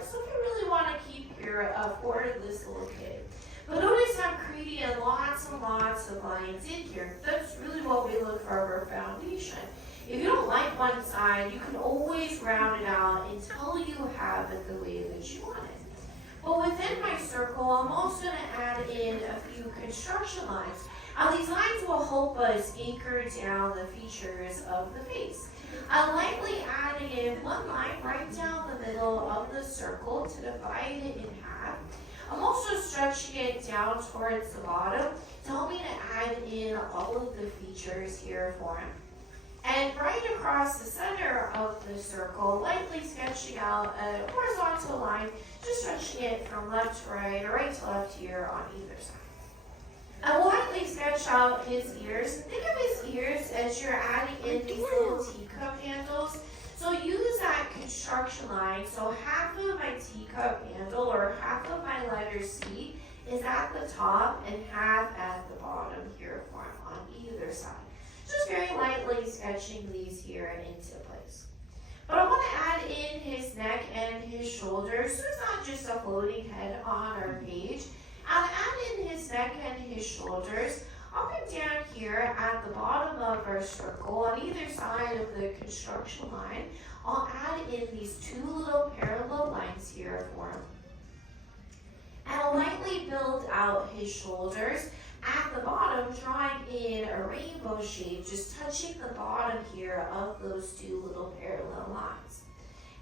part. So if you really want to keep your for this little kid. But notice I'm creating lots and lots of lines in here. That's really what we look for our foundation. If you don't like one side, you can always round it out until you have it the way that you want it. But within my circle, I'm also going to add in a few construction lines. Now these lines will help us anchor down the features of the face. I'm lightly adding in one line right down the middle of the circle to divide it in half. I'm also stretching it down towards the bottom to help me to add in all of the features here for him. And right across the center of the circle, lightly sketching out a horizontal line, just stretching it from left to right or right to left here on either side. I will lightly sketch out his ears. Think of his ears as you're adding in these little teacup handles. So use that construction line. So half of my teacup handle or half of my letter C is at the top and half at the bottom here for him on either side. Just very lightly sketching these here into place. But I want to add in his neck and his shoulders, so it's not just a floating head on our page. I'll add in his neck and his shoulders up and down here at the bottom of our circle on either side of the construction line. I'll add in these two little parallel lines here for him. And I'll lightly build out his shoulders. At the bottom, drawing in a rainbow shape, just touching the bottom here of those two little parallel lines.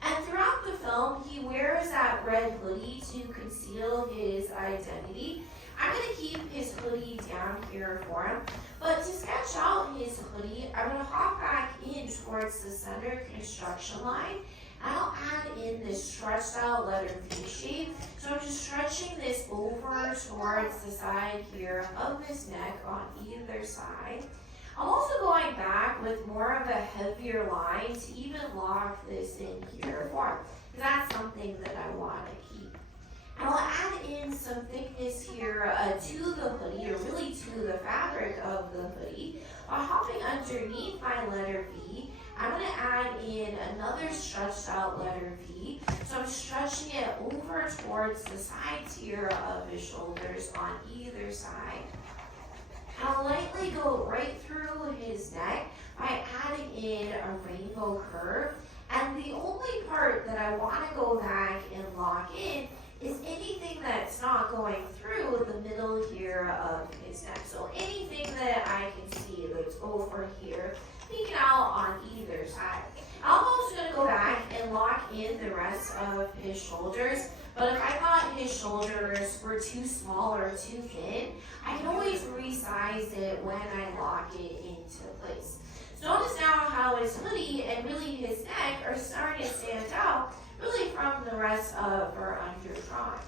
And throughout the film, he wears that red hoodie to conceal his identity. I'm going to keep his hoodie down here for him, but to sketch out his hoodie, I'm going to hop back in towards the center construction line. I'll add in this stretched out letter V shape. So I'm just stretching this over towards the side here of his neck on either side. I'm also going back with more of a heavier line to even lock this in here for him, because that's something that I want to keep. And I'll add in some thickness here to the hoodie, or really to the fabric of the hoodie. By hopping underneath my letter V, I'm going to add in another stretched out letter V. So I'm stretching it over towards the sides here of his shoulders on either side. I'll lightly go right through his neck by adding in a rainbow curve. And the only part that I want to go back and lock in is anything that's not going through the middle here of his neck. So anything that I can see that's over here, peeking out on either side. I'm also going to go back and lock in the rest of his shoulders. But if I thought his shoulders were too small or too thin, I can always resize it when I lock it into place. So notice now how his hoodie and really his neck are starting to stand out really from the rest of our underdrawing.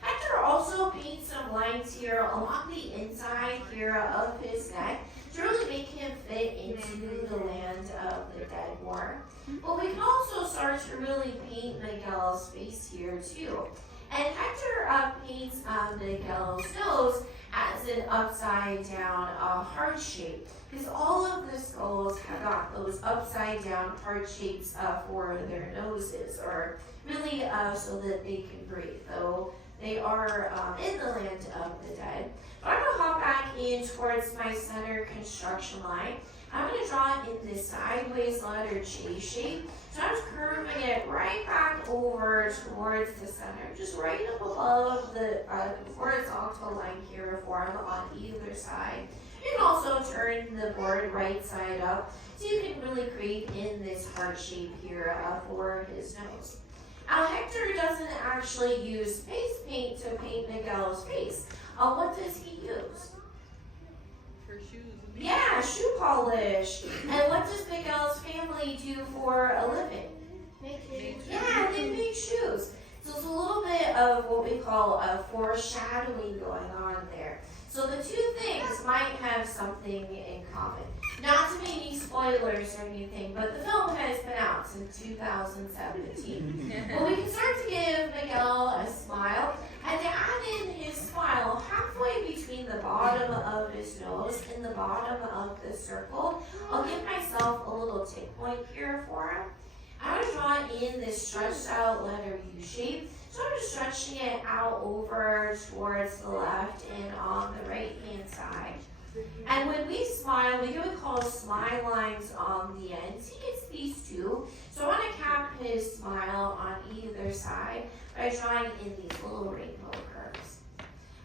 Hector also paints some lines here along the inside here of his neck to really make him fit into the land of the dead war. But we can also start to really paint Miguel's face here too. And Hector paints Miguel's nose as an upside down heart shape, because all of the skulls have got those upside down heart shapes for their noses, or really so that they can breathe, though they are in the land of the dead. But I'm going to hop back in towards my center construction line. I'm going to draw in this sideways letter J shape. So I'm just curving it right back over towards the center, just right up above the horizontal line here for him on either side. You can also turn the board right side up so you can really create in this heart shape here for his nose. Now Hector doesn't actually use face paint to paint Miguel's face. What does he use? For shoes. Yeah, shoe polish. And what does Miguel's family do for a living? Yeah, they make shoes. So it's a little bit of what we call a foreshadowing going on there. So the two things might have something in common. Not to be any spoilers or anything, but the film has been out since 2017. But we can start to give Miguel a smile, and to add in his smile halfway between the bottom of his nose and the bottom of the circle, I'll give myself a little tick point here for him. I'm going to draw in this stretched out letter U shape stretching it out over towards the left and on the right hand side. And when we smile, we get what we call smile lines on the ends. He gets these two. So I want to cap his smile on either side by drawing in these little rainbow curves.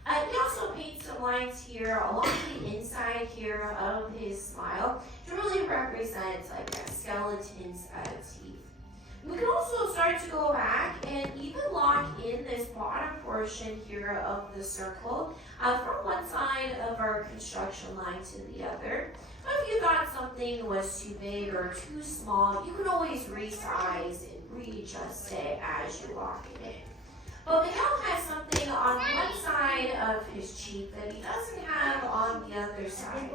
He also paints some lines here along the inside here of his smile to really represent like a skeleton's teeth. We can also start to go back and even lock in this bottom portion here of the circle from one side of our construction line to the other. But if you thought something was too big or too small, you can always resize and readjust it as you lock it in. But Miguel has something on one side of his cheek that he doesn't have on the other side.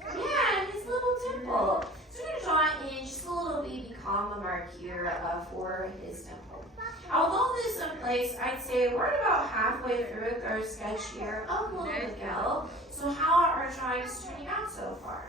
Yeah, his little dimple. So we're going to draw in just a little baby comma mark here for his dimple. Although this is in place, I'd say we're about halfway through with our sketch here of little Miguel. So how are our drawings turning out so far?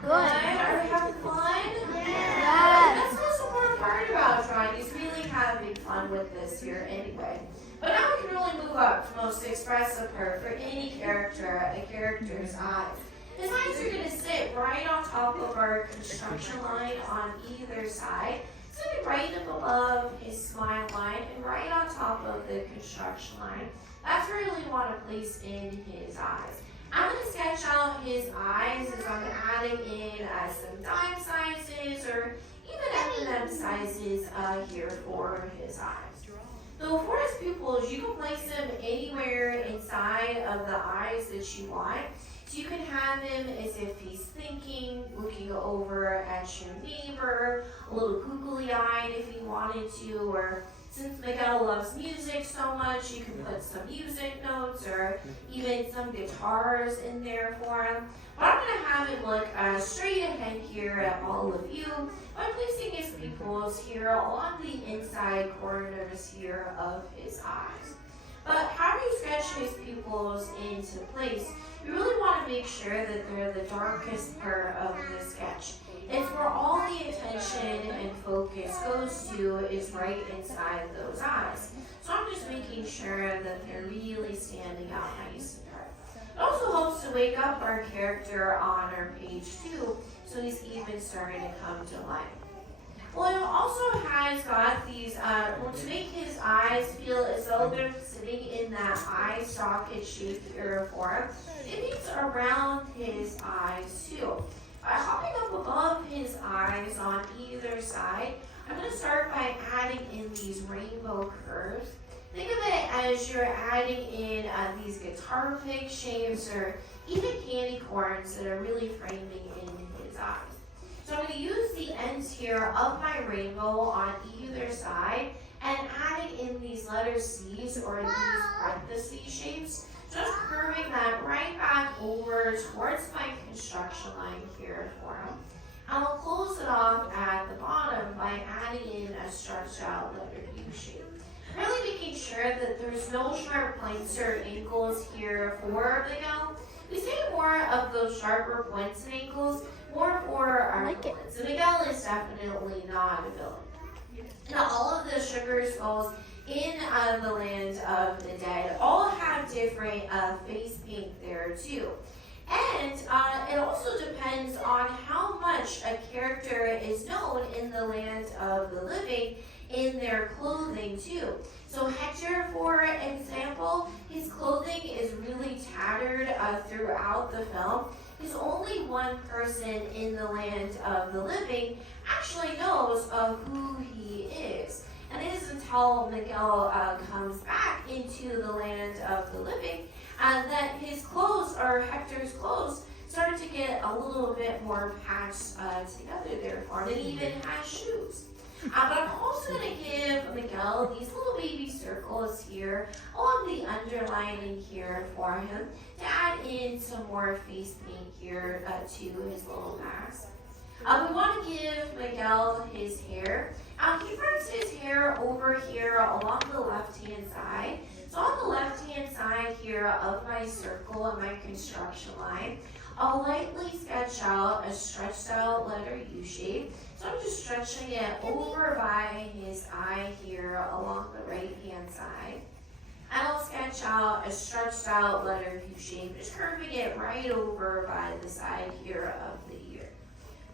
Good. Are we having fun? Yes. That's the most important part about drawing is really having fun with this here anyway. But now we can really move up to the most expressive part for any character, a character's eyes. His eyes are going to sit right on top of our construction line on either side. It's going to be right up above his smile line and right on top of the construction line. That's where we really want to place in his eyes. I'm going to sketch out his eyes as I'm adding in some dime sizes or even M&M sizes here for his eyes. So for his pupils, you can place them anywhere inside of the eyes that you want. So you can have him as if he's thinking, looking over at your neighbor, a little googly-eyed if you wanted to, or since Miguel loves music so much, you can put some music notes or even some guitars in there for him. But I'm going to have him look straight ahead here at all of you by placing his pupils here along the inside corners here of his eyes. But how do you sketch his pupils into place? You really want to make sure that they're the darkest part of the sketch. It's where all the attention and focus goes to is right inside those eyes. So I'm just making sure that they're really standing out nice and dark. It also helps to wake up our character on our page too, so he's even starting to come to life. Well, it also has got these, to make his eyes feel as though they're sitting in that eye socket shape here for him, it means around his eyes too. By hopping up above his eyes on either side, I'm going to start by adding in these rainbow curves. Think of it as you're adding in these guitar pick shapes or even candy corns that are really framing in his eyes. So I'm going to use the ends here of my rainbow on either side and adding in these letter C's or these parenthesis shapes, just curving that right back over towards my construction line here for him. And I'll close it off at the bottom by adding in a stretched out letter U shape. Really making sure that there's no sharp points or angles here for Miguel. We say more of those sharper points and angles more for our villains. So Miguel is definitely not a villain. Now all of the sugar skulls in the land of the dead all have different face paint there too. And it also depends on how much a character is known in the land of the living in their clothing too. So Hector, for example, his clothing is really tattered throughout the film. Because only one person in the land of the living actually knows who he is. And it isn't until Miguel comes back into the land of the living that his clothes, or Hector's clothes, started to get a little bit more patched together there for him, and even has shoes. But I'm also going to give Miguel these little baby circles here along the underlining here for him to add in some more face paint here to his little mask. We want to give Miguel his hair. He parts his hair over here along the left-hand side. So on the left-hand side here of my circle and my construction line, I'll lightly sketch out a stretched out letter U shape. So I'm just stretching it over by his eye here along the right hand side. And I'll sketch out a stretched out letter U shape, just curving it right over by the side here of the ear.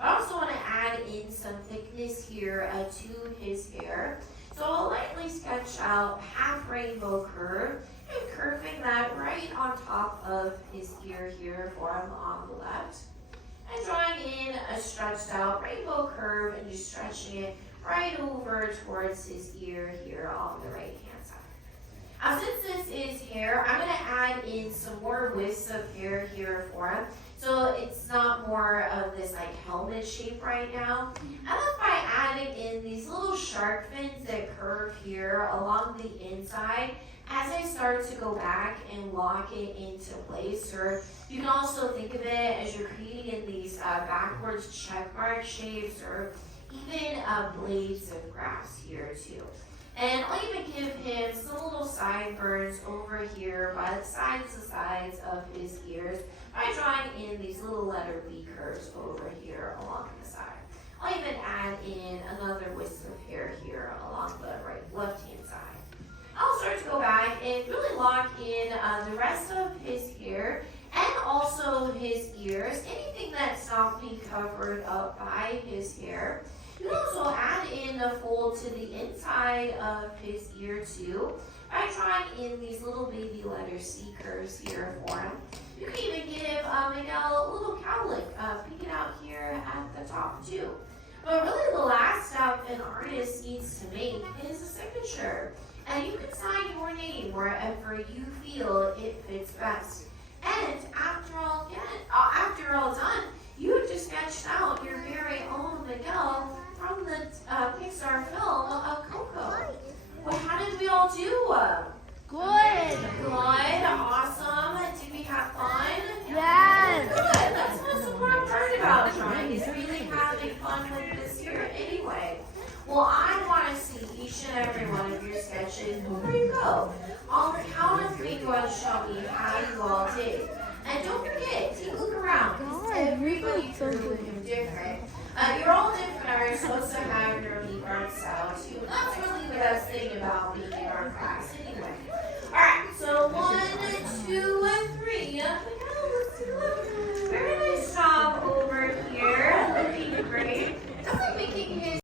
I also want to add in some thickness here to his hair. So I'll lightly sketch out half rainbow curve and curving that right on top of his ear here for him on the left. And drawing in a stretched out rainbow curve and just stretching it right over towards his ear here on the right hand side. Since this is hair, I'm going to add in some more wisps of hair here for him. So it's not more of this like helmet shape right now. And that's by adding in these little shark fins that curve here along the inside as I start to go back and lock it into place. Or you can also think of it as you're creating in these backwards check mark shapes or even blades of grass here too. And I'll even give him some little sideburns over here by the sides of his ears by drawing in these little letter B curves over here along the side. I'll even add in another wisp of hair here along the left-hand side. I'll start to go back and really lock in the rest of his hair and also his ears, anything that's not being covered up by his hair. You can also add in a fold to the inside of his ear too by drawing in these little baby letter C curves here for him. You can even give Miguel a little cowlick peeking out here at the top too. But really the last step an artist needs to make is a signature. And you can sign your name wherever you feel it fits best. And after all done, you just sketched out your very own Miguel from the Pixar film of Coco. Well, how did we all do? Good. Good, awesome. Did we have fun? Yes. Good. That's the most important part about drawing is really having fun with this here anyway. Well, I want to see each and every one of your sketches before you go. On the count of three, go ahead and show me how you all did. And don't forget, take a look around, because everybody drew looking different. You're all different, are supposed to have your unique art style too. That's really the best thing about being